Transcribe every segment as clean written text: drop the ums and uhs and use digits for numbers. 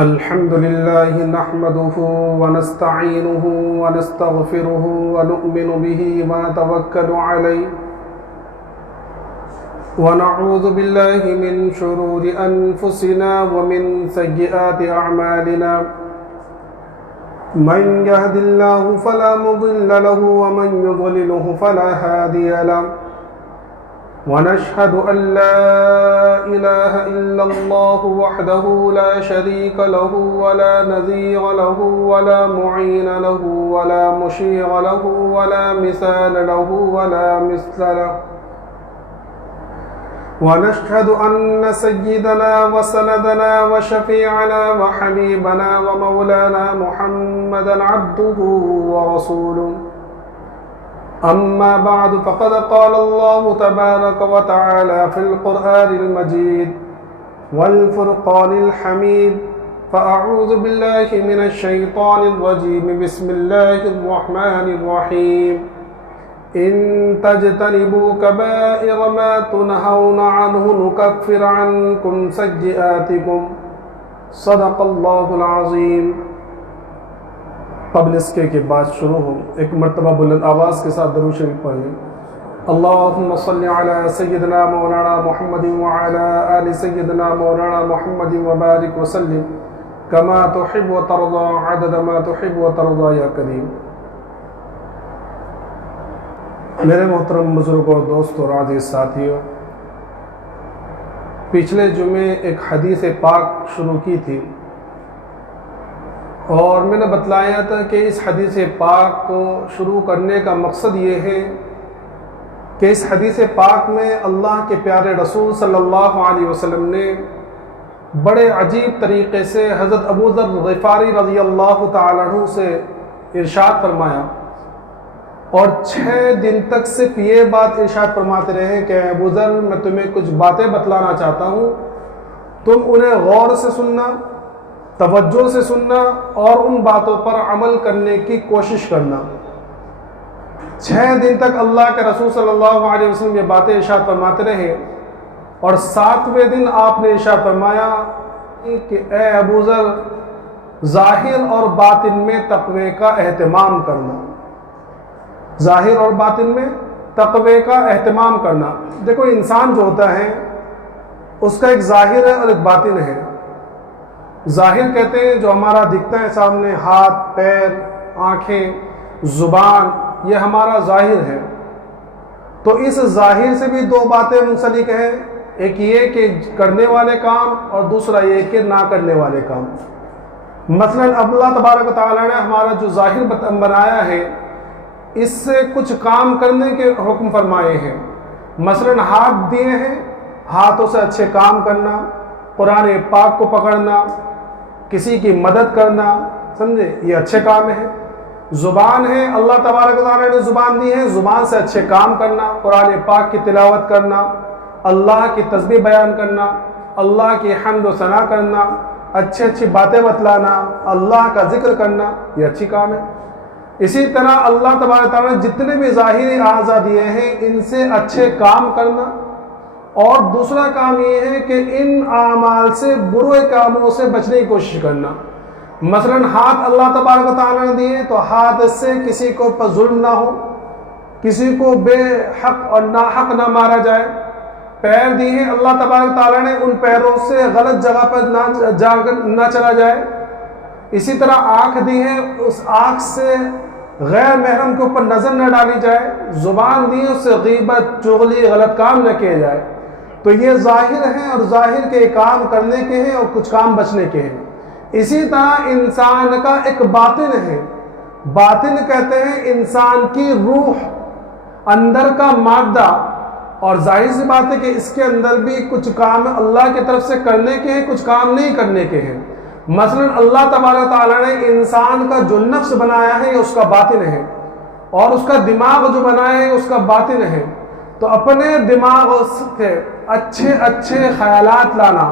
الحمد لله نحمده ونستعينه ونستغفره ونؤمن به ونتوكل عليه ونعوذ بالله من شرور أنفسنا ومن سيئات أعمالنا من يهد الله فلا مضل له ومن يضلله فلا هادي له ونشهد أن لا إله إلا الله وحده لا شريك له ولا نظير له ولا معين له ولا مشير له ولا مثال له ولا مثل له ونشهد أن سيدنا وسندنا وشفيعنا وحبيبنا ومولانا محمدا عبده ورسوله أما بعد فقد قال الله تبارك وتعالى في القرآن المجيد والفرقان الحميد فأعوذ بالله من الشيطان الرجيم بسم الله الرحمن الرحيم إن تجتنبوا كبائر ما تنهون عنه نكفر عنكم سيئاتكم صدق الله العظيم۔ قبل اس کے بعد شروع ہو ایک مرتبہ بلند آواز کے ساتھ درود شریف پڑھ لیں۔ اللہم صلی علی سیدنا مولانا محمد وعلی آل سیدنا مولانا محمد وبارک وسلم کما تحب وترضى عدد ما تحب وترضى یا کریم۔ میرے محترم بزرگوں اور دوستوں اور عزیز ساتھیوں، پچھلے جمعے ایک حدیث پاک شروع کی تھی اور میں نے بتلایا تھا کہ اس حدیث پاک کو شروع کرنے کا مقصد یہ ہے کہ اس حدیث پاک میں اللہ کے پیارے رسول صلی اللہ علیہ وسلم نے بڑے عجیب طریقے سے حضرت ابو ذر غفاری رضی اللہ تعالیٰ عنہ سے ارشاد فرمایا، اور 6 دن تک صرف یہ بات ارشاد فرماتے رہے کہ ابو ذر میں تمہیں کچھ باتیں بتلانا چاہتا ہوں، تم انہیں غور سے سننا، توجہ سے سننا اور ان باتوں پر عمل کرنے کی کوشش کرنا۔ 6 دن تک اللہ کے رسول صلی اللہ علیہ وسلم یہ باتیں ارشاد فرماتے رہے، اور 7ویں دن آپ نے ارشاد فرمایا کہ اے ابو ذر، ظاہر اور باطن میں تقوی کا اہتمام کرنا، ظاہر اور باطن میں تقوی کا اہتمام کرنا۔ دیکھو، انسان جو ہوتا ہے اس کا ایک ظاہر ہے اور ایک باطن ہے۔ ظاہر کہتے ہیں جو ہمارا دکھتا ہے سامنے، ہاتھ، پیر، آنکھیں، زبان، یہ ہمارا ظاہر ہے۔ تو اس ظاہر سے بھی 2 باتیں منسلک ہیں، ایک یہ کہ کرنے والے کام اور دوسرا یہ کہ نہ کرنے والے کام۔ مثلا اللہ تبارک و تعالیٰ نے ہمارا جو ظاہر بنایا ہے اس سے کچھ کام کرنے کے حکم فرمائے ہیں۔ مثلا ہاتھ دیے ہیں، ہاتھوں سے اچھے کام کرنا، قرآن پاک کو پکڑنا، کسی کی مدد کرنا، سمجھے، یہ اچھے کام ہیں۔ زبان ہے، اللہ تبارک و تعالیٰ نے زبان دی ہے، زبان سے اچھے کام کرنا، قرآن پاک کی تلاوت کرنا، اللہ کی تسبیح بیان کرنا، اللہ کی حمد و ثنا کرنا، اچھی باتیں بتلانا، اللہ کا ذکر کرنا، یہ اچھی کام ہے۔ اسی طرح اللہ تبارک و تعالیٰ نے جتنے بھی ظاہری اعضاء دیے ہیں ان سے اچھے کام کرنا، اور دوسرا کام یہ ہے کہ ان اعمال سے، برے کاموں سے بچنے کی کوشش کرنا۔ مثلا ہاتھ اللہ تبارک و تعالیٰ نے دیے تو ہاتھ سے کسی کو پر ظلم نہ ہو، کسی کو بے حق اور ناحق نہ مارا جائے۔ پیر دیے ہیں اللہ تبارک و تعالیٰ نے، ان پیروں سے غلط جگہ پر نہ چلا جائے۔ اسی طرح آنکھ دی ہے، اس آنکھ سے غیر محرم کے اوپر نظر نہ ڈالی جائے۔ زبان دی ہے، اس سے غیبت، چغلی، غلط کام نہ کیے جائے۔ تو یہ ظاہر ہیں، اور ظاہر کے کام کرنے کے ہیں اور کچھ کام بچنے کے ہیں۔ اسی طرح انسان کا ایک باطن ہے۔ باطن کہتے ہیں انسان کی روح، اندر کا مادہ، اور ظاہر سی بات ہے کہ اس کے اندر بھی کچھ کام اللہ کی طرف سے کرنے کے ہیں، کچھ کام نہیں کرنے کے ہیں۔ مثلا اللہ تبارک تعالیٰ نے انسان کا جو نفس بنایا ہے یہ اس کا باطن ہے، اور اس کا دماغ جو بنایا ہے اس کا باطن ہے۔ تو اپنے دماغ سے اچھے خیالات لانا،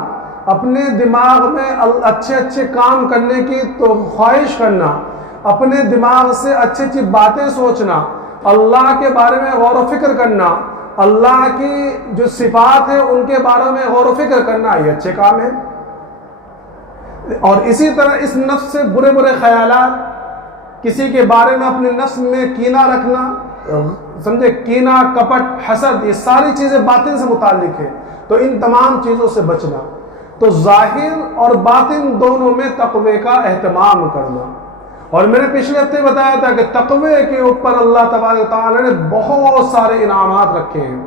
اپنے دماغ میں اچھے کام کرنے کی تو خواہش کرنا، اپنے دماغ سے اچھی باتیں سوچنا، اللہ کے بارے میں غور و فکر کرنا، اللہ کی جو صفات ہیں ان کے بارے میں غور و فکر کرنا، یہ اچھے کام ہیں۔ اور اسی طرح اس نفس سے برے برے خیالات، کسی کے بارے میں اپنے نفس میں کینہ رکھنا، سمجھے، کینہ، کپٹ، حسد، یہ ساری چیزیں باطن سے متعلق ہیں، تو ان تمام چیزوں سے بچنا۔ تو ظاہر اور باطن دونوں میں تقوی کا اہتمام کرنا۔ اور میں نے پچھلے ہفتے بتایا تھا کہ تقوی کے اوپر اللہ تبارک تعالیٰ نے بہت سارے انعامات رکھے ہیں،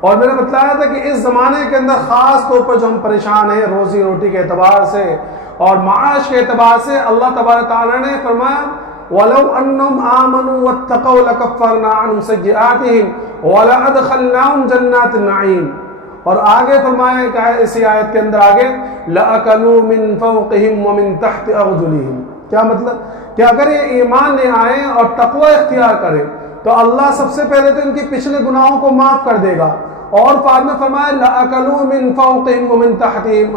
اور میں نے بتایا تھا کہ اس زمانے کے اندر خاص طور پر جو ہم پریشان ہیں روزی روٹی کے اعتبار سے اور معاش کے اعتبار سے، اللہ تبارک تعالیٰ نے فرمایا وَلَوْ أَنَّهُمْ آمَنُوا وَاتَّقَوْا لَكَفَّرْنَا عَنْهُمْ سَيِّئَاتِهِمْ وَلَأَدْخَلْنَاهُمْ جَنَّاتِ النَّعِيمِ۔ اور آگے فرمایا کہ اسی آیت کے اندر آگے لَأَكَلُوا مِن فَوْقِهِمْ وَمِن تَحْتِ أَرْجُلِهِمْ۔ کیا مطلب کہ اگر یہ ایمان لے آئیں اور تقوی اختیار کریں تو اللہ سب سے پہلے تو ان کی پچھلے گناہوں کو معاف کر دے گا، اور بعد میں فرمایا لَأَكَلُوا مِن فَوْقِهِمْ وَمِن تَحْتِهِمْ،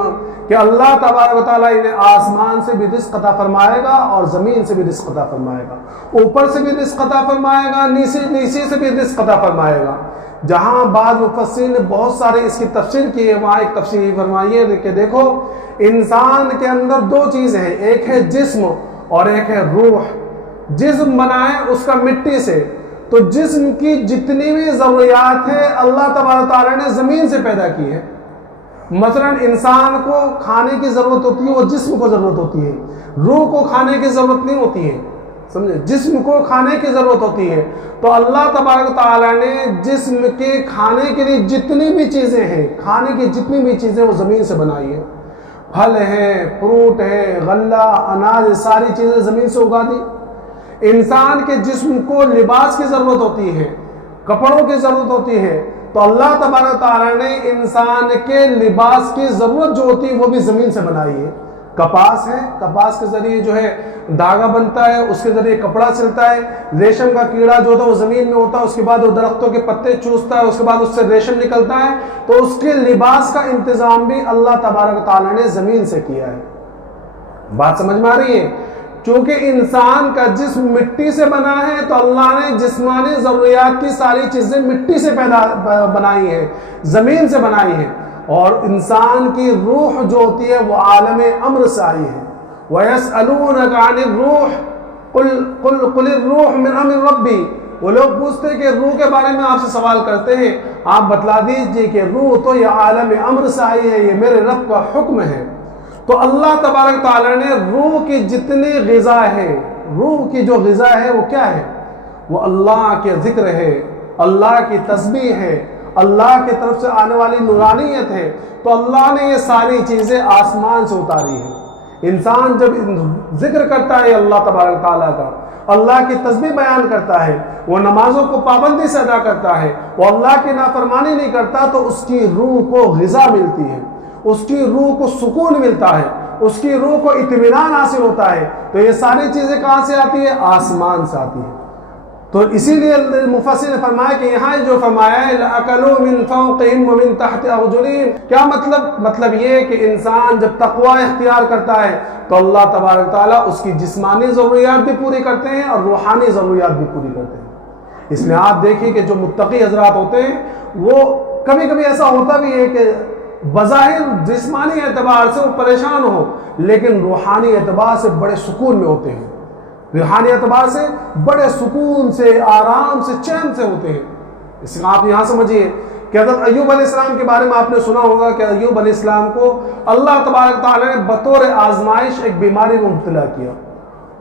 کہ اللہ تبارک و تعالیٰ انہیں آسمان سے بھی رزق عطا فرمائے گا اور زمین سے بھی رزق عطا فرمائے گا، اوپر سے بھی رزق عطا فرمائے گا، نیچے سے بھی رزق عطا فرمائے گا۔ جہاں بعض مفسرین نے بہت سارے اس کی تفسیر کی ہے، وہاں ایک تفسیر فرمائی ہے کہ دیکھو انسان کے اندر دو چیزیں ہیں، ایک ہے جسم اور ایک ہے روح۔ جسم بنا ہے اس کا مٹی سے، تو جسم کی جتنی بھی ضروریات ہے اللہ تبارک تعالیٰ نے زمین سے پیدا کی ہے۔ مثلا انسان کو کھانے کی ضرورت ہوتی ہے، وہ جسم کو ضرورت ہوتی ہے، روح کو کھانے کی ضرورت نہیں ہوتی ہے، سمجھے، جسم کو کھانے کی ضرورت ہوتی ہے۔ تو اللہ تبارک تعالیٰ نے جسم کے کھانے کے لیے جتنی بھی چیزیں ہیں، کھانے کی جتنی بھی چیزیں وہ زمین سے بنائی ہے، پھل ہے، فروٹ ہے، غلہ، اناج، ساری چیزیں زمین سے اگا دی۔ انسان کے جسم کو لباس کی ضرورت ہوتی ہے، کپڑوں کی ضرورت ہوتی ہے، تو اللہ تبارک تعالیٰ نے انسان کے لباس کی ضرورت جو ہوتی ہے وہ بھی زمین سے بنائی ہے۔ کپاس ہے، کپاس کے ذریعے جو ہے دھاگا بنتا ہے، اس کے ذریعے کپڑا سلتا ہے۔ ریشم کا کیڑا جو ہوتا ہے وہ زمین میں ہوتا ہے، اس کے بعد وہ درختوں کے پتے چوستا ہے، اس کے بعد اس سے ریشم نکلتا ہے، تو اس کے لباس کا انتظام بھی اللہ تبارک تعالیٰ نے زمین سے کیا ہے۔ بات سمجھ میں آ رہی ہے؟ چونکہ انسان کا جسم مٹی سے بنا ہے تو اللہ نے جسمانی ضروریات کی ساری چیزیں مٹی سے بنائی ہیں، زمین سے بنائی ہیں، اور انسان کی روح جو ہوتی ہے وہ عالم امر سے آئی ہے۔ وَيَسْأَلُونَكَ عَنِ الرُّوحِ قُلِ الرُّوحُ مِنْ أَمْرِ رَبِّي، وہ لوگ پوچھتے ہیں کہ روح کے بارے میں آپ سے سوال کرتے ہیں، آپ بتلا دیجئے کہ روح تو یہ عالم امر سے آئی ہے، یہ میرے رب کا حکم ہے۔ تو اللہ تبارک تعالیٰ نے روح کی جتنی غذا ہے، روح کی جو غذا ہے وہ کیا ہے؟ وہ اللہ کے ذکر ہے، اللہ کی تسبیح ہے، اللہ کی طرف سے آنے والی نورانیت ہے۔ تو اللہ نے یہ ساری چیزیں آسمان سے اتاری ہیں۔ انسان جب ذکر کرتا ہے اللہ تبارک تعالیٰ کا، اللہ کی تسبیح بیان کرتا ہے، وہ نمازوں کو پابندی سے ادا کرتا ہے، وہ اللہ کی نافرمانی نہیں کرتا، تو اس کی روح کو غذا ملتی ہے، اس کی روح کو سکون ملتا ہے، اس کی روح کو اطمینان حاصل ہوتا ہے۔ تو یہ ساری چیزیں کہاں سے آتی ہے؟ آسمان سے آتی ہے۔ تو اسی لیے مفسر نے فرمایا کہ یہاں جو فرمایا ہے لَأَكَلُوا مِن فَوْقِهِمْ وَمِن تَحْتِ أَرْجُلِهِمْ، کیا مطلب یہ کہ انسان جب تقوی اختیار کرتا ہے تو اللہ تبارک تعالیٰ اس کی جسمانی ضروریات بھی پوری کرتے ہیں اور روحانی ضروریات بھی پوری کرتے ہیں۔ اس لیے آپ دیکھیں کہ جو متقی حضرات ہوتے ہیں وہ کبھی کبھی ایسا ہوتا بھی ہے کہ بظاہر جسمانی اعتبار سے وہ پریشان ہو، لیکن روحانی اعتبار سے بڑے سکون میں ہوتے ہیں، روحانی اعتبار سے بڑے سکون سے، آرام سے، چین سے ہوتے ہیں۔ اس لیے آپ یہاں سمجھیے کہ حضرت ایوب علیہ السلام کے بارے میں آپ نے سنا ہوگا کہ ایوب علیہ السلام کو اللہ تبارک تعالیٰ نے بطور آزمائش ایک بیماری میں مبتلا کیا،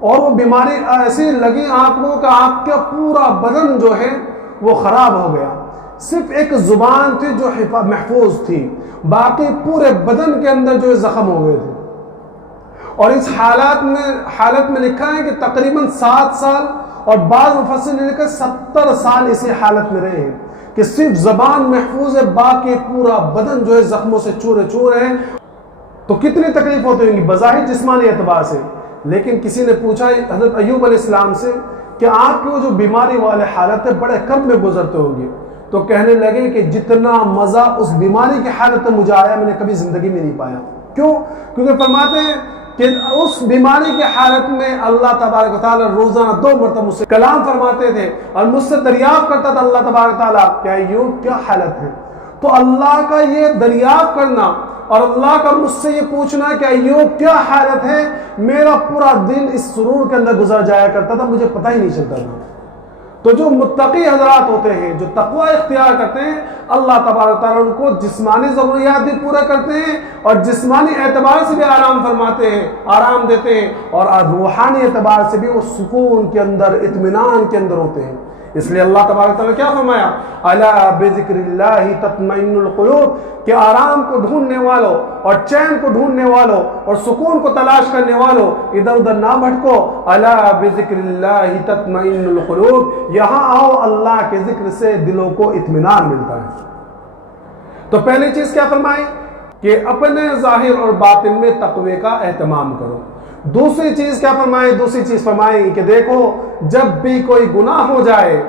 اور وہ بیماری ایسی لگی آپ کو کہ آپ کا پورا بدن جو ہے وہ خراب ہو گیا، صرف ایک زبان تھی جو محفوظ تھی، باقی پورے بدن کے اندر جو زخم ہو گئے تھے۔ اور اس حالت میں لکھا ہے کہ تقریباً 7 سال، اور بعض مفسرین نے لکھا 70 سال اسی حالت میں رہے ہیں کہ صرف زبان محفوظ ہے، باقی پورا بدن جو ہے زخموں سے چورے چور ہے۔ تو کتنی تکلیف ہوتی ہوگی بظاہر جسمانی اعتبار سے۔ لیکن کسی نے پوچھا حضرت ایوب علیہ السلام سے کہ آپ کی وہ جو بیماری والے حالت ہے بڑے کرب میں گزرتے ہوں گے، تو کہنے لگے کہ جتنا مزہ اس بیماری کی حالت میں مجھے آیا میں نے کبھی زندگی میں نہیں پایا۔ کیوں؟ کیونکہ فرماتے ہیں کہ اس بیماری کی حالت میں اللہ تبارک و تعالیٰ روزانہ 2 مرتبہ مجھ سے کلام فرماتے تھے اور مجھ سے دریافت کرتا تھا اللہ تبارک و تعالیٰ کہ ایوب کیا حالت ہے۔ تو اللہ کا یہ دریافت کرنا اور اللہ کا مجھ سے یہ پوچھنا کہ ایوب کیا حالت ہے، میرا پورا دن اس سرور کے اندر گزر جایا کرتا تھا، مجھے پتہ ہی نہیں چلتا تھا۔ تو جو متقی حضرات ہوتے ہیں، جو تقوی اختیار کرتے ہیں، اللہ تبارک تعالیٰ ان کو جسمانی ضروریات بھی پورا کرتے ہیں اور جسمانی اعتبار سے بھی آرام فرماتے ہیں، آرام دیتے ہیں، اور روحانی اعتبار سے بھی وہ سکون کے اندر، اطمینان کے اندر ہوتے ہیں۔ اس لیے اللہ تبارک تعالیٰ کیا فرمایا، الا بذکر اللہ تطمئن القلوب، کہ آرام کو ڈھونڈنے والوں اور چین کو ڈھونڈنے والوں اور سکون کو تلاش کرنے والوں ادھر ادھر نہ بھٹکو، الا بذکر اللہ تطمئن القلوب، یہاں آؤ، اللہ کے ذکر سے دلوں کو اطمینان ملتا ہے۔ تو پہلی چیز کیا فرمائی کہ اپنے ظاہر اور باطن میں تقوی کا اہتمام کرو۔ دوسری چیز کیا فرمائی؟ دوسری چیز فرمائی کہ دیکھو، جب بھی کوئی گناہ ہو جائے،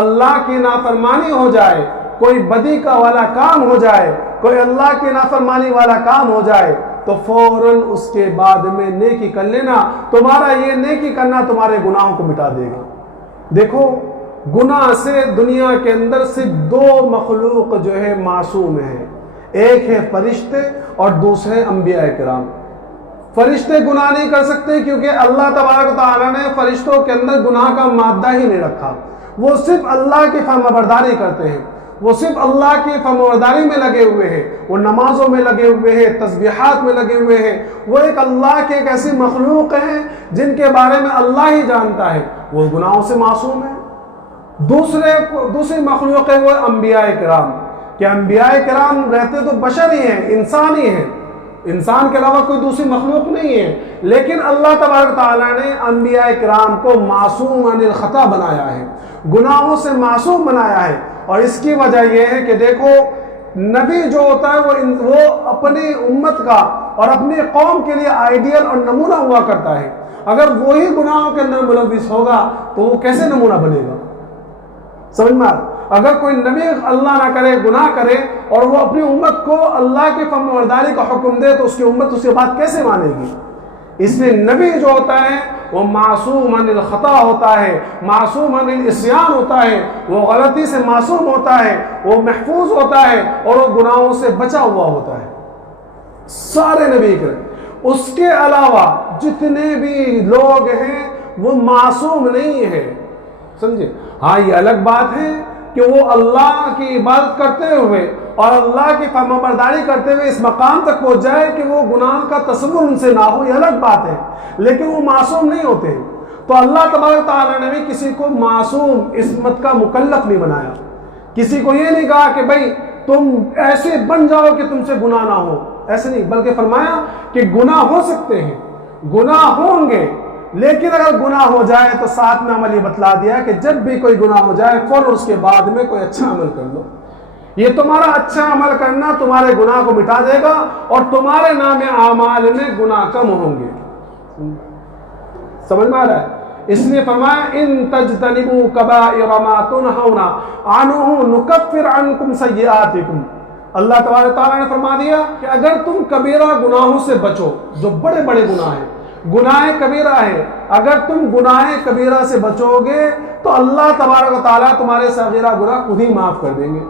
اللہ کی نافرمانی ہو جائے، کوئی بدی کا والا کام ہو جائے، کوئی اللہ کی نافرمانی والا کام ہو جائے، تو فوراً اس کے بعد میں نیکی کر لینا، تمہارا یہ نیکی کرنا تمہارے گناہوں کو مٹا دے گا۔ دیکھو، گناہ سے دنیا کے اندر صرف دو مخلوق جو ہے معصوم ہیں، ایک ہے فرشتے اور دوسرے انبیاء کرام۔ فرشتے گناہ نہیں کر سکتے کیونکہ اللہ تبارک تعالیٰ نے فرشتوں کے اندر گناہ کا مادہ ہی نہیں رکھا، وہ صرف اللہ کی فرمانبرداری کرتے ہیں، وہ صرف اللہ کی فرمانبرداری میں لگے ہوئے ہیں، وہ نمازوں میں لگے ہوئے ہیں، تسبیحات میں لگے ہوئے ہیں، وہ ایک اللہ کے ایک ایسی مخلوق ہیں جن کے بارے میں اللہ ہی جانتا ہے، وہ گناہوں سے معصوم ہیں۔ دوسری مخلوق ہے وہ انبیاء کرام، کہ انبیاء کرام رہتے تو بشر ہی ہیں، انسان ہی ہیں، انسان کے علاوہ کوئی دوسری مخلوق نہیں ہے، لیکن اللہ تبارک تعالیٰ نے انبیاء کرام کو معصوم عن الخطا بنایا ہے، گناہوں سے معصوم بنایا ہے۔ اور اس کی وجہ یہ ہے کہ دیکھو، نبی جو ہوتا ہے وہ اپنی امت کا اور اپنی قوم کے لیے آئیڈیل اور نمونہ ہوا کرتا ہے۔ اگر وہی گناہوں کے اندر ملوث ہوگا تو وہ کیسے نمونہ بنے گا؟ سمجھ میں؟ اگر کوئی نبی اللہ نہ کرے، گناہ کرے اور وہ اپنی امت کو اللہ کی فرمانبرداری کا حکم دے تو اس کی امت اس کی بات کیسے مانے گی؟ اس لیے نبی جو ہوتا ہے وہ معصوم عن الخطا ہوتا ہے، معصوم عن العصیان ہوتا ہے، وہ غلطی سے معصوم ہوتا ہے، وہ محفوظ ہوتا ہے اور وہ گناہوں سے بچا ہوا ہوتا ہے، سارے نبی کرے۔ اس کے علاوہ جتنے بھی لوگ ہیں وہ معصوم نہیں ہیں، سمجھے؟ ہاں، یہ الگ بات ہے کہ وہ اللہ کی عبادت کرتے ہوئے اور اللہ کی فرمانبرداری کرتے ہوئے اس مقام تک پہنچ جائے کہ وہ گناہ کا تصور ان سے نہ ہو، یہ الگ بات ہے، لیکن وہ معصوم نہیں ہوتے۔ تو اللہ تبارک تعالیٰ نے بھی کسی کو معصوم عصمت کا مکلف نہیں بنایا، کسی کو یہ نہیں کہا کہ بھائی تم ایسے بن جاؤ کہ تم سے گناہ نہ ہو، ایسے نہیں، بلکہ فرمایا کہ گناہ ہو سکتے ہیں، گناہ ہوں گے، لیکن اگر گناہ ہو جائے تو ساتھ میں عمل یہ بتلا دیا کہ جب بھی کوئی گناہ ہو جائے فوراً اس کے بعد میں کوئی اچھا عمل کر لو، یہ تمہارا اچھا عمل کرنا تمہارے گناہ کو مٹا دے گا اور تمہارے نام اعمال میں گناہ کم ہوں گے۔ سمجھ میں آ رہا ہے؟ اس لیے فرمایا ان تجتنبوا کبائر ما تنہون عنہ نکفر عنکم سیئاتکم۔ اللہ تبارک تعالیٰ نے فرما دیا کہ اگر تم کبیرہ گناہوں سے بچو، جو بڑے بڑے گناہ ہیں، گناہ کبیرہ ہے، اگر تم گناہ کبیرہ سے بچو گے تو اللہ تبارک و تعالیٰ تمہارے صغیرہ گناہ خود ہی معاف کر دیں گے۔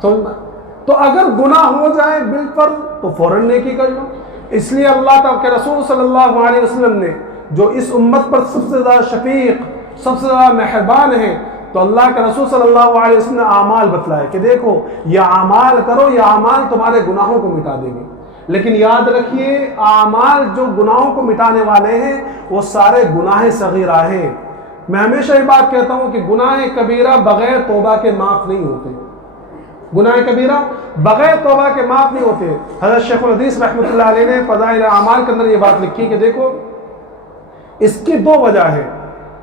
تو اگر گناہ ہو جائے بالفرض تو فوراً نیکی کر لو۔ اس لیے اللہ تعالیٰ کے رسول صلی اللہ علیہ وسلم نے جو اس امت پر سب سے زیادہ شفیق، سب سے زیادہ مہربان ہے، تو اللہ کے رسول صلی اللہ علیہ وسلم نے اعمال بتلائے کہ دیکھو یہ اعمال کرو، یہ اعمال تمہارے گناہوں کو مٹا دیں گے۔ لیکن یاد رکھیے اعمال جو گناہوں کو مٹانے والے ہیں وہ سارے گناہ صغیرہ ہیں۔ میں ہمیشہ یہ بات کہتا ہوں کہ گناہ کبیرہ بغیر توبہ کے معاف نہیں ہوتے، گناہ کبیرہ بغیر توبہ کے معاف نہیں ہوتے۔ حضرت شیخ الحدیث رحمۃ اللہ علیہ نے فضائل اعمال کے اندر یہ بات لکھی کہ دیکھو اس کی دو وجہ ہے۔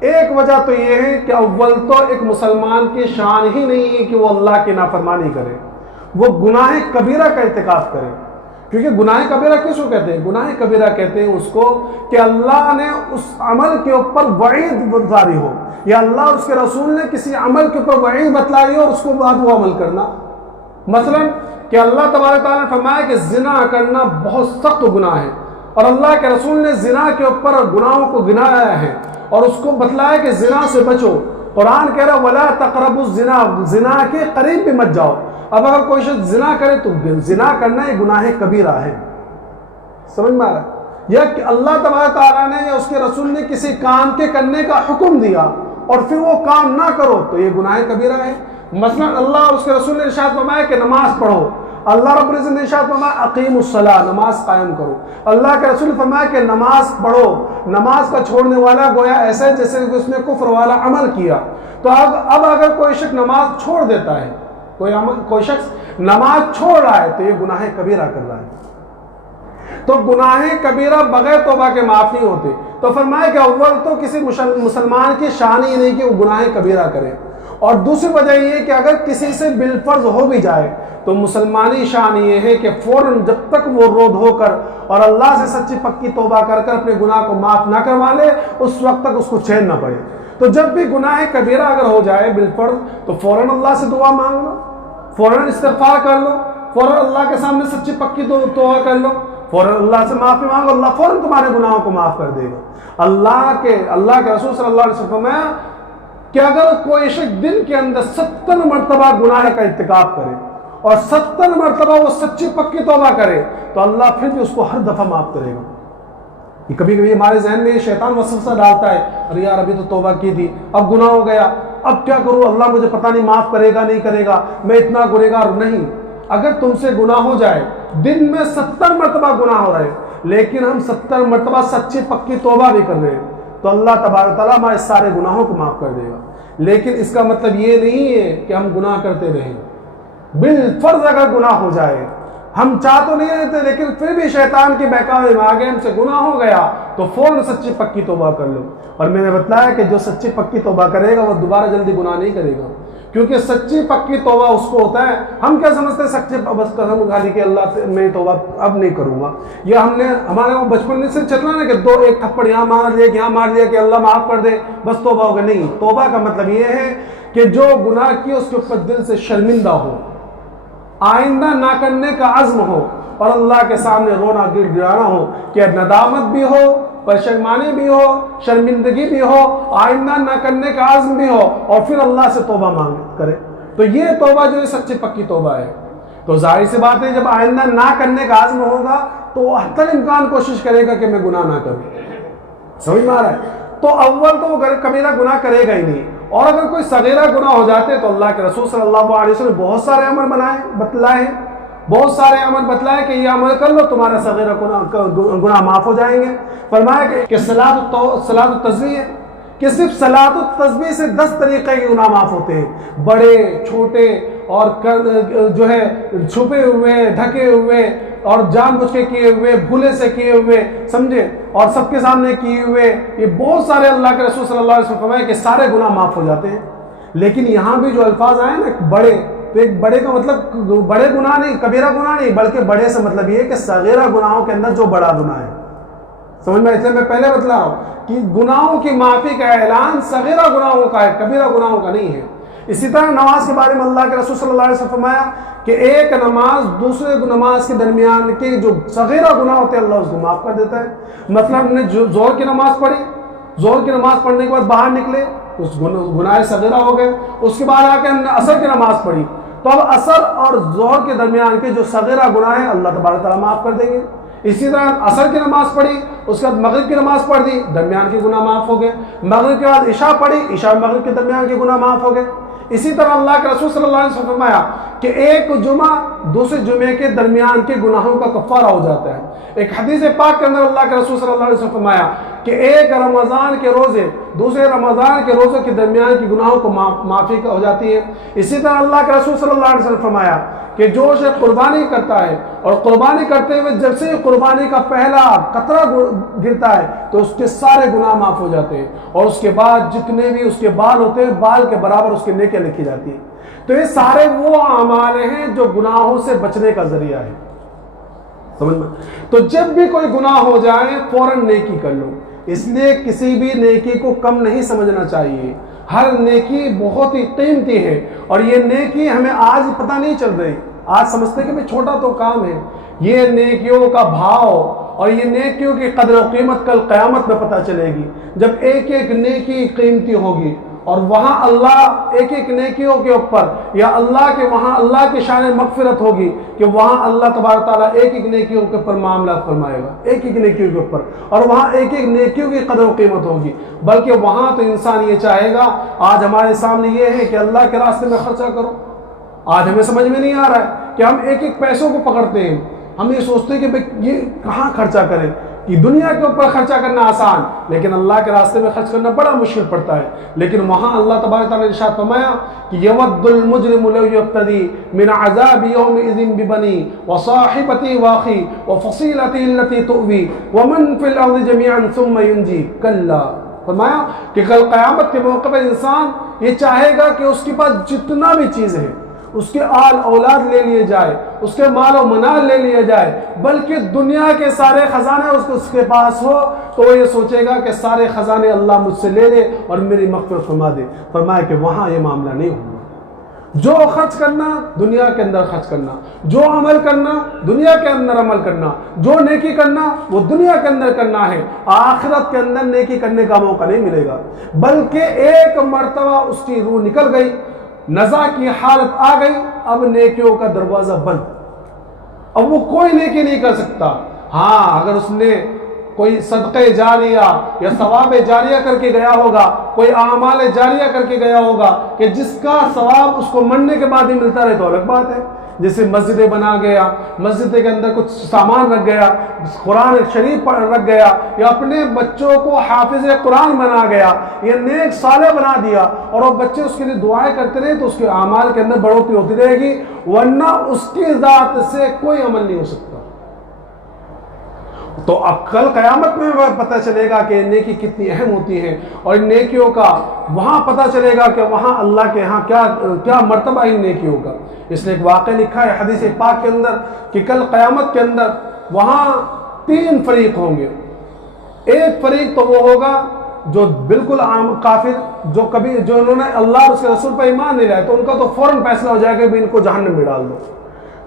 ایک وجہ تو یہ ہے کہ اول تو ایک مسلمان کی شان ہی نہیں ہے کہ وہ اللہ کی نافرمانی کرے، وہ گناہ کبیرہ کا ارتکاب کرے۔ کیونکہ گناہ کبیرہ کس کو کہتے ہیں؟ گناہ کبیرہ کہتے ہیں اس کو کہ اللہ نے اس عمل کے اوپر وعید بتلائی ہو، یا اللہ اور اس کے رسول نے کسی عمل کے اوپر وعید بتلائی ہو اور اس کو بعد وہ عمل کرنا۔ مثلا کہ اللہ تبارک تعالیٰ نے فرمایا کہ زنا کرنا بہت سخت گناہ ہے، اور اللہ کے رسول نے زنا کے اوپر گناہوں کو گنایا ہے اور اس کو بتلایا کہ زنا سے بچو۔ قرآن کہہ رہا وَلَا تَقْرَبُوا الزِّنَا، زنا کے قریب بھی مت جاؤ۔ اب اگر کوئی شخص زنا کرے تو زنا کرنا یہ گناہ کبیرہ ہے، سمجھ میں آ رہا ہے؟ یا کہ اللہ تبارک تعالیٰ نے یا اس کے رسول نے کسی کام کے کرنے کا حکم دیا اور پھر وہ کام نہ کرو تو یہ گناہ کبیرہ ہے۔ مثلا اللہ اور اس کے رسول نے ارشاد فرمایا کہ نماز پڑھو، اللہ رب العزت نے ارشاد فرمایا اقیم الصلاۃ، نماز قائم کرو۔ اللہ کے رسول نے فرمایا کہ نماز پڑھو، نماز کا چھوڑنے والا گویا ایسا ہے جیسے اس نے کفر والا عمل کیا۔ تو اب اگر کوئی شخص نماز چھوڑ دیتا ہے، کوئی شخص نماز چھوڑ رہا ہے تو یہ گناہ کبیرہ کر رہا ہے۔ تو گناہ کبیرہ بغیر توبہ کے معاف نہیں ہوتے۔ تو فرمایا کہ اول تو کسی مسلمان کی شان ہی نہیں کہ وہ گناہ کبیرہ کرے، اور دوسری وجہ یہ ہے کہ اگر کسی سے بالفرض ہو بھی جائے تو مسلمانی شان یہ ہے کہ فوراً جب تک وہ رو دھو کر اور اللہ سے سچی پکی توبہ کر کر اپنے گناہ کو معاف نہ کروا لے اس وقت تک اس کو چین نہ پڑے۔ تو جب بھی گناہ کبیرہ اگر ہو جائے بالفرض تو فوراً اللہ سے دعا مانگ لو، فوراً استغفار کر لو، فوراً اللہ کے سامنے سچی پکی توبہ کر لو، فوراً اللہ سے معافی مانگو، اللہ فوراً تمہارے گناہوں کو معاف کر دے گا۔ اللہ کے رسول صلی اللہ علیہ وسلم نے کہ اگر کوئی شخص دن کے اندر 70 مرتبہ گناہ کا ارتکاب کرے اور 70 مرتبہ وہ سچی پکی توبہ کرے تو اللہ پھر بھی اس کو ہر دفعہ معاف کرے گا۔ یہ کبھی کبھی ہمارے ذہن میں شیطان وسوسہ ڈالتا ہے، ارے یار ابھی تو توبہ کی تھی، اب گناہ ہو گیا، اب کیا کروں، اللہ مجھے پتہ نہیں معاف کرے گا نہیں کرے گا، میں اتنا گنہگار نہیں۔ اگر تم سے گناہ ہو جائے، دن میں 70 مرتبہ گناہ ہو رہے لیکن ہم 70 مرتبہ سچی پکی توبہ بھی کر رہے ہیں تو اللہ تبارک تعالیٰ ہمارے سارے گناہوں کو معاف کر دے گا۔ لیکن اس کا مطلب یہ نہیں ہے کہ ہم گناہ کرتے رہیں۔ بالفرض اگر گناہ ہو جائے، ہم چاہ تو نہیں رہتے لیکن پھر بھی شیطان کے بہکاوے میں آگے ہم سے گناہ ہو گیا تو فوراً سچی پکی توبہ کر لو۔ اور میں نے بتلایا کہ جو سچی پکی توبہ کرے گا وہ دوبارہ جلدی گناہ نہیں کرے گا، کیونکہ سچی پکی توبہ اس کو ہوتا ہے۔ ہم کیا سمجھتے ہیں سچی بس قسم اٹھا لی کہ اللہ سے میں توبہ اب نہیں کروں گا، یا ہم نے ہمارے وہ بچپن سے چلنا نا کہ ایک تھپڑ یہاں مار دیا کہ یہاں مار دیا کہ اللہ معاف کر دے بس توبہ ہوگا۔ نہیں، توبہ کا مطلب یہ ہے کہ جو گناہ کیا اس کے اوپر دل سے شرمندہ ہو، آئندہ نہ کرنے کا عزم ہو اور اللہ کے سامنے رونا گڑگڑانا ہو کہ ندامت بھی ہو، پشیمانی بھی ہو، شرمندگی بھی ہو، آئندہ نہ کرنے کا عزم بھی ہو، اور پھر اللہ سے توبہ مانگ کرے تو یہ توبہ جو ہے سچی پکی توبہ ہے۔ تو ظاہر سی بات ہے جب آئندہ نہ کرنے کا عزم ہوگا تو حتی الامکان کوشش کرے گا کہ میں گناہ نہ کروں۔ سمجھ میں آ رہا ہے؟ تو اول تو وہ کبیرہ گناہ کرے گا ہی نہیں، اور اگر کوئی صغیرہ گناہ ہو جاتے تو اللہ کے رسول صلی اللہ علیہ وسلم نے بہت سارے عمل بتلائے ہیں، بہت سارے عمل بتلائے کہ یہ عمل کر لو تمہارا صغیرہ گناہ معاف ہو جائیں گے۔ فرمایا کہ صلاۃ التسبیح ہے کہ صرف صلاۃ التسبیح سے 10 طریقے کے گناہ معاف ہوتے ہیں، بڑے چھوٹے اور جو ہے چھپے ہوئے ڈھکے ہوئے اور جان بوجھ کے کیے ہوئے، بھولے سے کیے ہوئے، سمجھے، اور سب کے سامنے کیے ہوئے، یہ بہت سارے اللہ کے رسول صلی اللہ علیہ وسلم فرمایا کہ سارے گناہ معاف ہو جاتے ہیں۔ لیکن یہاں بھی جو الفاظ آئے نا بڑے، تو ایک بڑے کا مطلب بڑے گناہ نہیں، کبیرہ گناہ نہیں، بلکہ بڑے سے مطلب یہ ہے کہ صغیرہ گناہوں کے اندر جو بڑا گناہ ہے۔ سمجھ میں، اس لیے میں پہلے بتلا رہا ہوں کہ گناہوں کی معافی کا اعلان صغیرہ گناہوں کا ہے، کبیرہ گناہوں کا نہیں ہے۔ اسی طرح نماز کے بارے میں اللہ کے رسول صلی اللہ علیہ وسلم فرمایا کہ ایک نماز دوسرے نماز کے درمیان کے جو صغیرہ گناہ ہوتے ہیں اللہ اس کو معاف کر دیتا ہے۔ مثلا ہم نے زور کی نماز پڑھی، زور کی نماز پڑھنے کے بعد باہر نکلے اس گناہ صغیرہ ہو گئے، اس کے بعد آ کے ہم نے عصر کی نماز پڑھی تو اب عصر اور ظہر کے درمیان کے جو صغیرہ گناہ ہیں اللہ تبارک تعالیٰ معاف کر دیں گے۔ اسی طرح عصر کی نماز پڑھی، اس کے بعد مغرب کی نماز پڑھ دی، درمیان کے گناہ معاف ہو گئے، مغرب کے بعد عشاء پڑھی، عشاء مغرب کے درمیان کے گناہ معاف ہو گئے۔ اسی طرح اللہ کے رسول صلی اللہ علیہ وسلم فرمایا کہ ایک جمعہ دوسرے جمعے کے درمیان کے گناہوں کا کفارہ ہو جاتا ہے۔ ایک حدیث پاک کے اندر اللہ کے رسول صلی اللہ علیہ وسلم فرمایا کہ ایک رمضان کے روزے دوسرے رمضان کے روزوں کے درمیان کی گناہوں کو معافی ہو جاتی ہے۔ اسی طرح اللہ کے رسول صلی اللہ علیہ وسلم فرمایا کہ جو شخص قربانی کرتا ہے اور قربانی کرتے ہوئے جب سے قربانی کا پہلا قطرہ گرتا ہے تو اس کے سارے گناہ معاف ہو جاتے ہیں، اور اس کے بعد جتنے بھی اس کے بال ہوتے ہیں بال کے برابر اس کے نیکیاں لکھی جاتی ہیں۔ تو یہ سارے وہ اعمال ہیں جو گناہوں سے بچنے کا ذریعہ ہے۔ سمجھ میں؟ تو جب بھی کوئی گناہ ہو جائے فوراً نیکی کر لو، اس لیے کسی بھی نیکی کو کم نہیں سمجھنا چاہیے۔ ہر نیکی بہت ہی قیمتی ہے، اور یہ نیکی ہمیں آج پتہ نہیں چل رہی، آج سمجھتے کہ چھوٹا تو کام ہے۔ یہ نیکیوں کا بھاؤ اور یہ نیکیوں کی قدر و قیمت کل قیامت میں پتہ چلے گی، جب ایک ایک نیکی قیمتی ہوگی اور وہاں اللہ ایک ایک نیکیوں کے اوپر یا اللہ کے وہاں اللہ کی شان مغفرت ہوگی کہ وہاں اللہ تبارک تعالیٰ ایک ایک نیکیوں کے اوپر معاملات فرمائے گا، ایک ایک نیکیوں کے اوپر، اور وہاں ایک ایک نیکیوں کی قدر و قیمت ہوگی۔ بلکہ وہاں تو انسان یہ چاہے گا، آج ہمارے سامنے یہ ہے کہ اللہ کے راستے میں خرچہ کرو، آج ہمیں سمجھ میں نہیں آ رہا ہے کہ ہم ایک ایک پیسوں کو پکڑتے ہیں، ہم یہ سوچتے ہیں کہ بھئی یہ کہاں خرچہ کریں، کہ دنیا کے اوپر خرچہ کرنا آسان، لیکن اللہ کے راستے میں خرچ کرنا بڑا مشکل پڑتا ہے۔ لیکن وہاں اللہ تبارک تعالیٰ نے ارشاد فرمایا کہ یود المجرم لو یفتدی من عذاب یومئذ ببنی وصاحبتی واخی وفصیلتی التی تؤوی ومن فی الارض جمیعا ثم ینجی کلا، فرمایا کہ کل قیامت کے موقع پر انسان یہ چاہے گا کہ اس کے پاس جتنا بھی چیز ہے، اس کے آل اولاد لے لیے جائے، اس کے مال و منال لے لیے جائے، بلکہ دنیا کے سارے خزانے اس کے پاس ہو تو وہ یہ سوچے گا کہ سارے خزانے اللہ مجھ سے لے لے اور میری مغفرت فرما دے۔ فرمایا کہ وہاں یہ معاملہ نہیں ہوگا۔ جو خرچ کرنا دنیا کے اندر خرچ کرنا، جو عمل کرنا دنیا کے اندر عمل کرنا، جو نیکی کرنا وہ دنیا کے اندر کرنا ہے، آخرت کے اندر نیکی کرنے کا موقع نہیں ملے گا، بلکہ ایک مرتبہ اس کی روح نکل گئی، نزا کی حالت آ گئی، اب نیکیوں کا دروازہ بند، اب وہ کوئی نیکی نہیں کر سکتا۔ ہاں اگر اس نے کوئی صدقہ جاریہ یا ثواب جاریہ کر کے گیا ہوگا، کوئی اعمال جاریہ کر کے گیا ہوگا کہ جس کا ثواب اس کو مرنے کے بعد ہی ملتا رہے تو الگ بات ہے، جیسے مسجدیں بنا گیا، مسجد کے اندر کچھ سامان رکھ گیا، قرآن شریف رکھ گیا، یا اپنے بچوں کو حافظ قرآن بنا گیا یا نیک صالح بنا دیا اور وہ بچے اس کے لیے دعائیں کرتے رہے تو اس کے اعمال کے اندر بڑھوتری ہوتی رہے گی، ورنہ اس کی ذات سے کوئی عمل نہیں ہو سکتا۔ تو اب کل قیامت میں پتہ چلے گا کہ نیکی کتنی اہم ہوتی ہے، اور نیکیوں کا وہاں پتہ چلے گا کہ وہاں اللہ کے ہاں کیا مرتبہ ہے نیکیوں کا۔ اس نے ایک واقعہ لکھا ہے حدیث پاک کے اندر کہ کل قیامت کے اندر وہاں 3 فریق ہوں گے۔ ایک فریق تو وہ ہوگا جو بالکل عام کافر، جو انہوں نے اللہ اور اس کے رسول پر ایمان نہیں لائے، تو ان کا تو فوراً فیصلہ ہو جائے گا کہ ان کو جہنم میں ڈال دو۔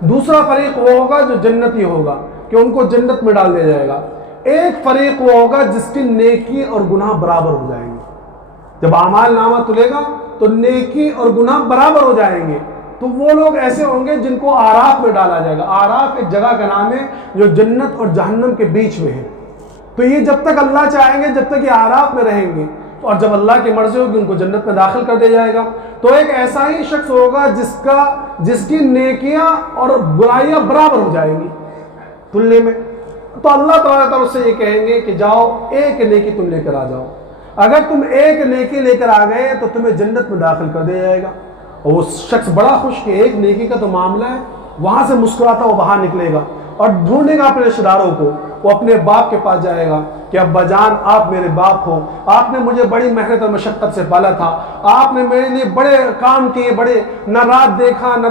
دوسرا فریق وہ ہوگا جو جنتی ہوگا کہ ان کو جنت میں ڈال دیا جائے گا۔ ایک فریق وہ ہوگا جس کی نیکی اور گناہ برابر ہو جائیں گے۔ جب اعمال نامہ تلے گا تو نیکی اور گناہ برابر ہو جائیں گے، تو وہ لوگ ایسے ہوں گے جن کو آراف میں ڈالا جائے گا۔ آراف ایک جگہ کا نام ہے جو جنت اور جہنم کے بیچ میں ہے، تو یہ جب تک اللہ چاہیں گے جب تک یہ آراف میں رہیں گے، اور جب اللہ کی مرضی ہوگی ان کو جنت میں داخل کر دیا جائے گا۔ تو ایک ایسا ہی شخص ہوگا جس کی نیکیاں اور برائیاں برابر ہو جائیں گی تلنے میں، تو اللہ تعالیٰ سے یہ کہیں گے کہ جاؤ ایک نیکی تم لے کر آ جاؤ۔ اگر تم ایک نیکی لے کر آ گئے تو تمہیں جنت میں داخل کر دیا جائے گا، اور وہ شخص بڑا خوش کہ ایک نیکی کا تو معاملہ ہے، وہاں سے مسکراتا وہ باہر نکلے گا اور ڈھونڈے گا اپنے رشتہ داروں کو۔ وہ اپنے باپ کے پاس جائے گا کہ ابا جان آپ میرے باپ ہو، آپ نے مجھے بڑی محنت اور مشقت سے پالا تھا، آپ نے میرے لیے بڑے کام کیے، بڑے نہ رات دیکھا نہ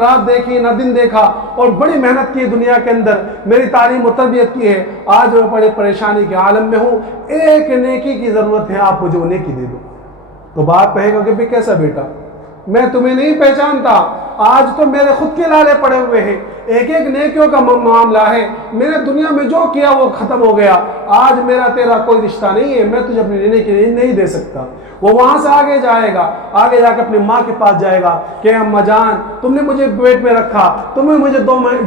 رات دیکھی نہ دن دیکھا، اور بڑی محنت کی دنیا کے اندر، میری تعلیم و تربیت کی ہے، آج میں بڑے پریشانی کے عالم میں ہوں، ایک نیکی کی ضرورت ہے، آپ مجھے وہ نیکی دے دو۔ تو باپ کہے گا کہ بھی کیسا بیٹا، میں تمہیں نہیں پہچانتا، آج تو میرے خود کے لالے پڑے ہوئے ہیں، ایک ایک نیکیوں کا معاملہ ہے، میں نے دنیا میں جو کیا وہ ختم ہو گیا، آج میرا تیرا کوئی رشتہ نہیں ہے، میں تجھے اپنی لینے کے لیے نہیں دے سکتا۔ وہ وہاں سے آگے جائے گا، آگے جا کے اپنی ماں کے پاس جائے گا کہ اماں جان تم نے مجھے پیٹ میں رکھا، تم نے مجھے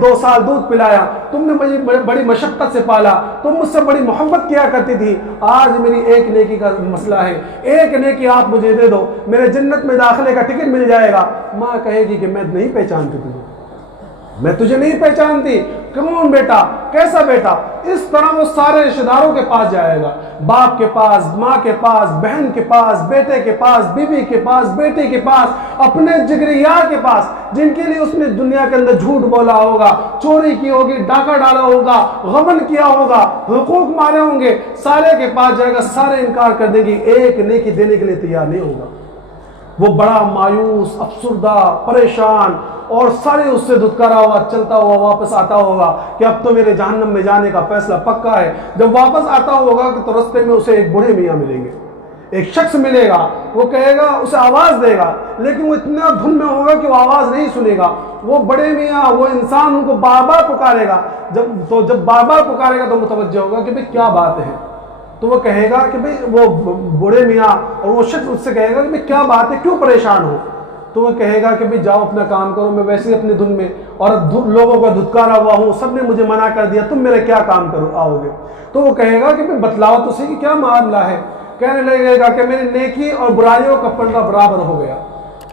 2 سال دودھ پلایا، تم نے مجھے بڑی مشقت سے پالا، تم مجھ سے بڑی محبت کیا کرتی تھی، آج میری ایک نیکی کا مسئلہ ہے، ایک نیکی آپ مجھے دے دو، میرے جنت میں داخلے کا ٹکٹ مل جائے گا۔ ماں کہے گی کہ میں نہیں پہچانتی تجھے، میں تجھے نہیں پہچانتی، کون بیٹا، کیسا بیٹا؟ اس طرح وہ سارے رشتہ داروں کے پاس جائے گا، باپ کے پاس، ماں کے پاس، بہن کے پاس، بیٹے کے پاس، بیوی کے پاس، بیٹے کے پاس، اپنے جگری یار کے پاس، جن کے لیے اس نے دنیا کے اندر جھوٹ بولا ہوگا، چوری کی ہوگی، ڈاکہ ڈالا ہوگا، غبن کیا ہوگا، حقوق مارے ہوں گے، سارے کے پاس جائے گا، سارے انکار کر دیں گے، ایک نیکی دینے کے لیے تیار نہیں ہوگا۔ وہ بڑا مایوس، افسردہ، پریشان اور سارے اس سے دھتکارا ہوا چلتا ہوا واپس آتا ہوگا کہ اب تو میرے جہنم میں جانے کا فیصلہ پکا ہے۔ جب واپس آتا ہوگا کہ تو رستے میں اسے ایک بوڑھے میاں ملیں گے، ایک شخص ملے گا، وہ کہے گا، اسے آواز دے گا، لیکن وہ اتنا دھن میں ہوگا کہ وہ آواز نہیں سنے گا۔ وہ بڑے میاں، وہ انسان ان کو بار بار پکارے گا، جب بار بار پکارے گا تو متوجہ ہوگا کہ بھئی کیا بات ہے، تو وہ کہے گا کہ بھئی وہ بوڑھے میاں اور وہ شخص اس سے کہے گا کہ بھئی کیا بات ہے، کیوں پریشان ہو؟ تو وہ کہے گا کہ بھئی جاؤ اپنا کام کرو، میں ویسے ہی اپنے دھن میں اور لوگوں کا دھتکارا ہوا ہوں، سب نے مجھے منع کر دیا، تم میرے کیا کام کرو آؤ گے؟ تو وہ کہے گا کہ بھئی بتلاؤ تو صحیح کہ کیا معاملہ ہے؟ کہنے لگے گا کہ میری نیکی اور برائیوں کا پلڑا برابر ہو گیا،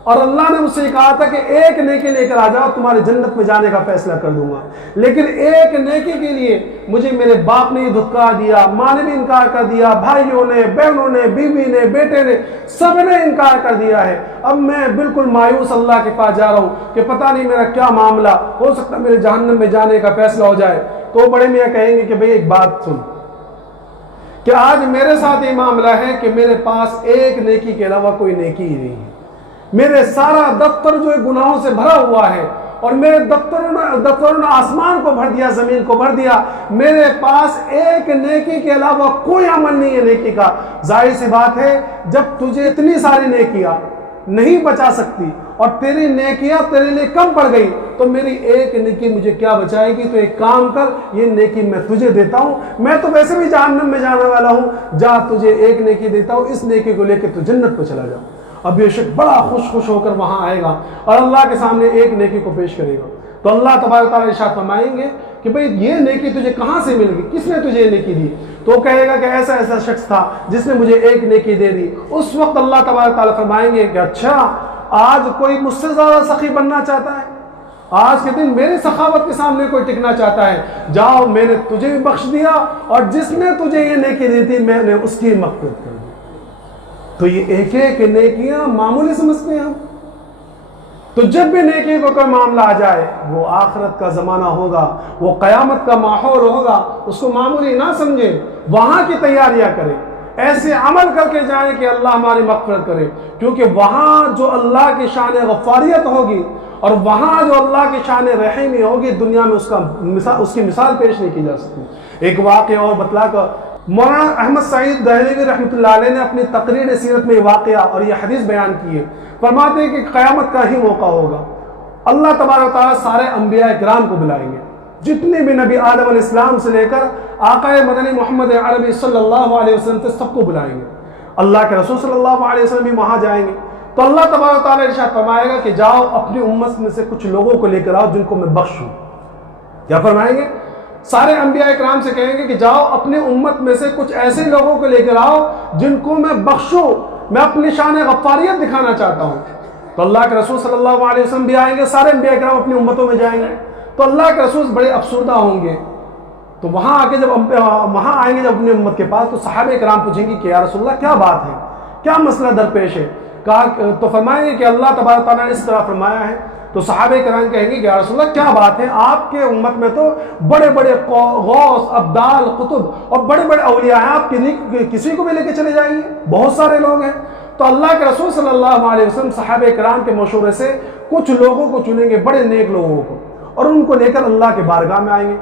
اور اللہ نے مجھ سے کہا تھا کہ ایک نیکی لے کر آ جاؤ، تمہاری جنت میں جانے کا فیصلہ کر دوں گا، لیکن ایک نیکی کے لیے مجھے میرے باپ نے دھتکار دیا، ماں نے بھی انکار کر دیا، بھائیوں نے، بہنوں نے، بیوی نے، بیٹے نے، سب نے انکار کر دیا ہے۔ اب میں بالکل مایوس اللہ کے پاس جا رہا ہوں کہ پتہ نہیں میرا کیا معاملہ، ہو سکتا میرے جہنم میں جانے کا فیصلہ ہو جائے۔ تو بڑے میاں کہیں گے کہ بھئی ایک بات سن، کہ آج میرے ساتھ یہ معاملہ ہے کہ میرے پاس ایک نیکی کے علاوہ کوئی نیکی ہی نہیں ہے، میرے سارا دفتر جو ہے گناہوں سے بھرا ہوا ہے، اور میرے دفتروں نے آسمان کو بھر دیا، زمین کو بھر دیا، میرے پاس ایک نیکی کے علاوہ کوئی عمل نہیں ہے نیکی کا۔ ظاہر سی بات ہے جب تجھے اتنی ساری نیکیاں نہیں بچا سکتی اور تیری نیکیاں تیرے لیے کم پڑ گئی تو میری ایک نیکی مجھے کیا بچائے گی؟ تو ایک کام کر، یہ نیکی میں تجھے دیتا ہوں، میں تو ویسے بھی جہنم میں جانے والا ہوں، جا تجھے ایک نیکی دیتا ہوں، اس نیکی کو لے کے تو جنت پہ چلا جاؤ۔ اب یہ شخص بڑا خوش ہو کر وہاں آئے گا اور اللہ کے سامنے ایک نیکی کو پیش کرے گا، تو اللہ تبارک و تعالیٰ ارشاد فرمائیں گے کہ بھئی یہ نیکی تجھے کہاں سے مل گئی، کس نے تجھے یہ نیکی دی؟ تو کہے گا کہ ایسا ایسا شخص تھا جس نے مجھے ایک نیکی دے دی۔ اس وقت اللہ تبارک و تعالیٰ فرمائیں گے کہ اچھا آج کوئی مجھ سے زیادہ سخی بننا چاہتا ہے، آج کے دن میری سخاوت کے سامنے کوئی ٹکنا چاہتا ہے، جاؤ میں نے تجھے بھی بخش دیا اور جس نے تجھے یہ نیکی دی تھی میں نے اس کی مغفرت کر دی۔ تو یہ ایک ایک نیکیاں معمولی سمجھتے ہیں ہم، تو جب بھی نیکی کو کوئی معاملہ آ جائے، وہ آخرت کا زمانہ ہوگا، وہ قیامت کا ماحول ہوگا، اس کو معمولی نہ سمجھے، وہاں کی تیاریاں کریں، ایسے عمل کر کے جائیں کہ اللہ ہماری مغفرت کرے، کیونکہ وہاں جو اللہ کی شان غفاریت ہوگی اور وہاں جو اللہ کی شان رحیمی ہوگی، دنیا میں اس کی مثال پیش نہیں کی جا سکتی۔ ایک واقعہ اور بتلا کر مولانا احمد سعید دہلوی رحمۃ اللہ علیہ نے اپنی تقریر سیرت میں یہ واقعہ اور یہ حدیث بیان کی ہے، فرماتے ہیں کہ قیامت کا ہی موقع ہوگا، اللہ تبارک و تعالیٰ سارے انبیاء کرام کو بلائیں گے، جتنے بھی نبی آدم علیہ السلام سے لے کر آقا مدنی محمد عربی صلی اللہ علیہ وسلم تک سب کو بلائیں گے، اللہ کے رسول صلی اللہ علیہ وسلم بھی وہاں جائیں گے، تو اللہ تبارک و تعالیٰ ارشاد فرمائے گا کہ جاؤ اپنی امت میں سے کچھ لوگوں کو لے کر آؤ جن کو میں بخشوں۔ کیا فرمائیں گے؟ سارے انبیاء کرام سے کہیں گے کہ جاؤ اپنی امت میں سے کچھ ایسے لوگوں کو لے کر آؤ جن کو میں بخشوں، میں اپنی شان غفاریت دکھانا چاہتا ہوں۔ تو اللہ کے رسول صلی اللہ علیہ وسلم بھی آئیں گے، سارے انبیاء کرام اپنی امتوں میں جائیں گے، تو اللہ کے رسول بڑے افسردہ ہوں گے، تو وہاں آ کے جب وہاں آئیں گے جب اپنی امت کے پاس، تو صحابہ کرام پوچھیں گے کہ یا رسول اللہ کیا بات ہے، کیا مسئلہ درپیش ہے؟ تو فرمائیں گے کہ اللہ تبارک تعالیٰ نے اس طرح فرمایا ہے، تو صحابہ کرام کہیں گے کہ یا رسول اللہ کیا بات ہے، آپ کے امت میں تو بڑے بڑے غوث، ابدال، قطب اور بڑے بڑے اولیاء ہیں، آپ کسی کو بھی لے کے چلے جائیں گے، بہت سارے لوگ ہیں۔ تو اللہ کے رسول صلی اللہ علیہ وسلم صحابہ کرام کے مشورے سے کچھ لوگوں کو چنیں گے، بڑے نیک لوگوں کو، اور ان کو لے کر اللہ کے بارگاہ میں آئیں گے۔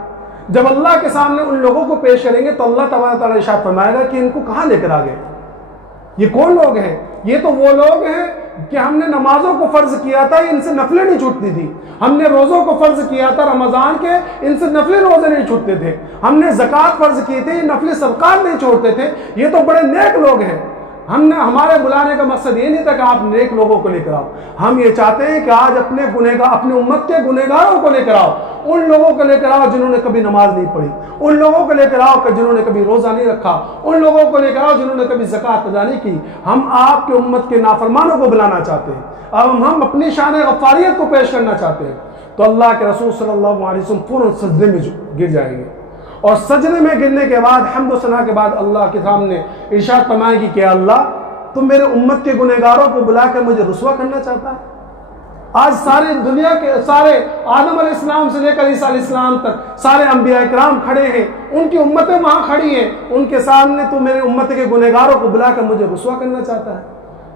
جب اللہ کے سامنے ان لوگوں کو پیش کریں گے تو اللہ تبارک تعالیٰ ارشاد فرمائے گا کہ ان کو کہاں لے کر آ گئے، یہ کون لوگ ہیں؟ یہ تو وہ لوگ ہیں کہ ہم نے نمازوں کو فرض کیا تھا، ان سے نفلیں نہیں چھوٹتی تھی، ہم نے روزوں کو فرض کیا تھا رمضان کے، ان سے نفلی روزے نہیں چھوٹتے تھے، ہم نے زکوٰۃ فرض کی تھی، نفلی صدقات نہیں چھوڑتے تھے، یہ تو بڑے نیک لوگ ہیں۔ ہمارے بلانے کا مقصد یہ نہیں تھا کہ آپ نیک لوگوں کو لے کر آؤ، ہم یہ چاہتے ہیں کہ آج اپنے امت کے گنہگاروں کو لے کر آؤ، ان لوگوں کو لے کر آؤ جنہوں نے کبھی نماز نہیں پڑھی، ان لوگوں کو لے کر آؤ جنہوں نے کبھی روزہ نہیں رکھا، ان لوگوں کو لے کر آؤ جنہوں نے کبھی زکوٰۃ ادا نہیں کی۔ ہم آپ کے امت کے نافرمانوں کو بلانا چاہتے ہیں، اب ہم اپنی شان غفاریت کو پیش کرنا چاہتے ہیں۔ تو اللہ کے رسول صلی اللہ علیہ وسلم فوراً سجدے میں گر جائیں گے، اور سجدے میں گرنے کے بعد حمد و ثنا کے بعد اللہ کے سامنے ارشاد فرمائے گی کہ اللہ تم میرے امت کے گنہگاروں کو بلا کر مجھے رسوا کرنا چاہتا ہے؟ آج ساری دنیا کے سارے آدم علیہ السلام سے لے کر عیسیٰ علیہ السلام تک سارے انبیاء کرام کھڑے ہیں، ان کی امتیں وہاں کھڑی ہیں، ان کے سامنے تو میرے امت کے گنہگاروں کو بلا کر مجھے رسوا کرنا چاہتا ہے؟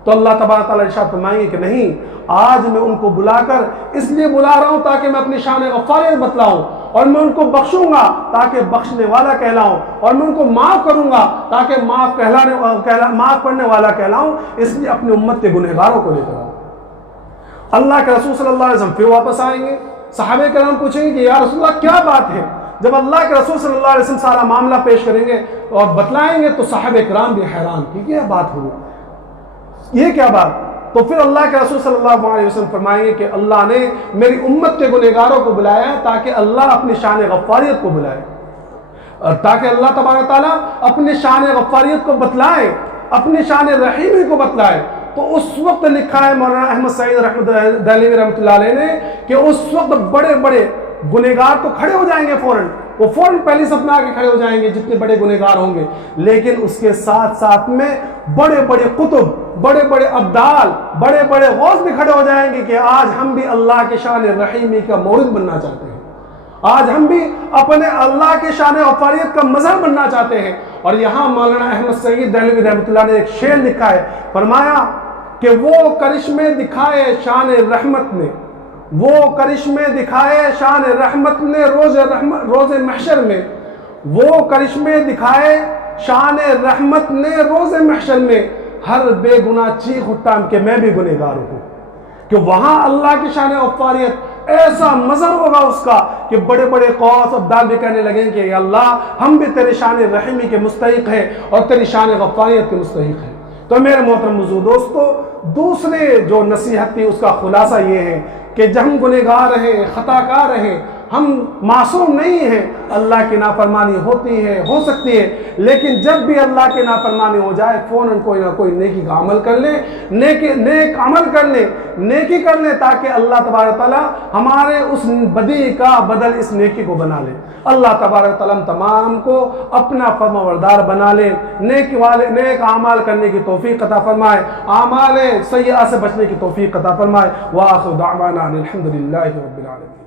تو اللہ تبارک تعالیٰ ارشاد فرمائیں گے کہ نہیں، آج میں ان کو بلا کر اس لیے بلا رہا ہوں تاکہ میں اپنی شان غفاریت بتلاؤں، اور میں ان کو بخشوں گا تاکہ بخشنے والا کہلاؤں، اور میں ان کو معاف کروں گا تاکہ معاف کرنے والا کہلاؤں، اس لیے اپنی امت کے گنہگاروں کو لے کر آؤں۔ اللہ کے رسول صلی اللہ علیہ وسلم پھر واپس آئیں گے، صحابہ کرام پوچھیں گے کہ یا رسول اللہ کیا بات ہے، جب اللہ کے رسول صلی اللہ علیہ وسلم سارا معاملہ پیش کریں گے اور بتلائیں گے تو صحابہ کرام بھی حیران کہ کیا بات ہوئی، یہ کیا بات؟ تو پھر اللہ کے رسول صلی اللہ علیہ وسلم فرمائیں گے کہ اللہ نے میری امت کے گنہگاروں کو بلایا تاکہ اللہ اپنی شان غفاریت کو بلائے، اور تاکہ اللہ تبارک تعالیٰ اپنی شان غفاریت کو بتلائے، اپنی شان رحیمی کو بتلائے۔ تو اس وقت لکھا ہے مولانا احمد سعید دہلوی رحمۃ اللہ علیہ نے کہ اس وقت بڑے بڑے گنہگار تو کھڑے ہو جائیں گے فوراً، وہ فوراً پہلی صف میں آ کے کھڑے ہو جائیں گے جتنے بڑے گنہگار ہوں گے، لیکن اس کے ساتھ ساتھ میں بڑے بڑے قطب، بڑے بڑے ابدال، بڑے بڑے غوث بھی کھڑے ہو جائیں گے کہ آج ہم بھی اللہ کی شان رحیمی کا مورد بننا چاہتے ہیں، آج ہم بھی اپنے اللہ کی شان غفاریت کا مظہر بننا چاہتے ہیں۔ اور یہاں مولانا احمد سعید دہلوی رحمۃ اللہ نے ایک شعر لکھا ہے، فرمایا کہ وہ کرشمے دکھائے شان رحمت نے، وہ کرشمے دکھائے شان رحمت نے روز محشر میں، وہ کرشمے دکھائے شان رحمت نے روز محشر میں، ہر بے گناہ چیخ اٹھا کہ میں بھی گنہگار ہوں، کہ وہاں اللہ کی شان غفاریت ایسا مظہر ہوگا اس کا کہ بڑے بڑے قوس ابدال بھی کہنے لگیں کہ اللہ ہم بھی تیرے شان رحیمی کے مستحق ہیں اور تیری شان غفاریت کے مستحق ہیں۔ تو میرے محترم وضو دوستو، دوسرے جو نصیحت تھی اس کا خلاصہ یہ ہے کہ جب ہم گنہگار ہیں، خطا کار ہیں، ہم معصوم نہیں ہیں، اللہ کی نافرمانی ہوتی ہے، ہو سکتی ہے، لیکن جب بھی اللہ کی نافرمانی ہو جائے فوراً کوئی نہ کوئی نیکی کا عمل کر لیں، نیک عمل کر لیں، نیکی کر لیں، تاکہ اللہ تبارک تعالیٰ ہمارے اس بدی کا بدل اس نیکی کو بنا لے۔ اللہ تبارک تعالیٰ تمام کو اپنا فرمانبردار بنا لے، نیک اعمال کرنے کی توفیق عطا فرمائے، اعمال سیئہ سے بچنے کی توفیق عطا فرمائے۔ وآخر دعوانا الحمدللہ رب العالمین۔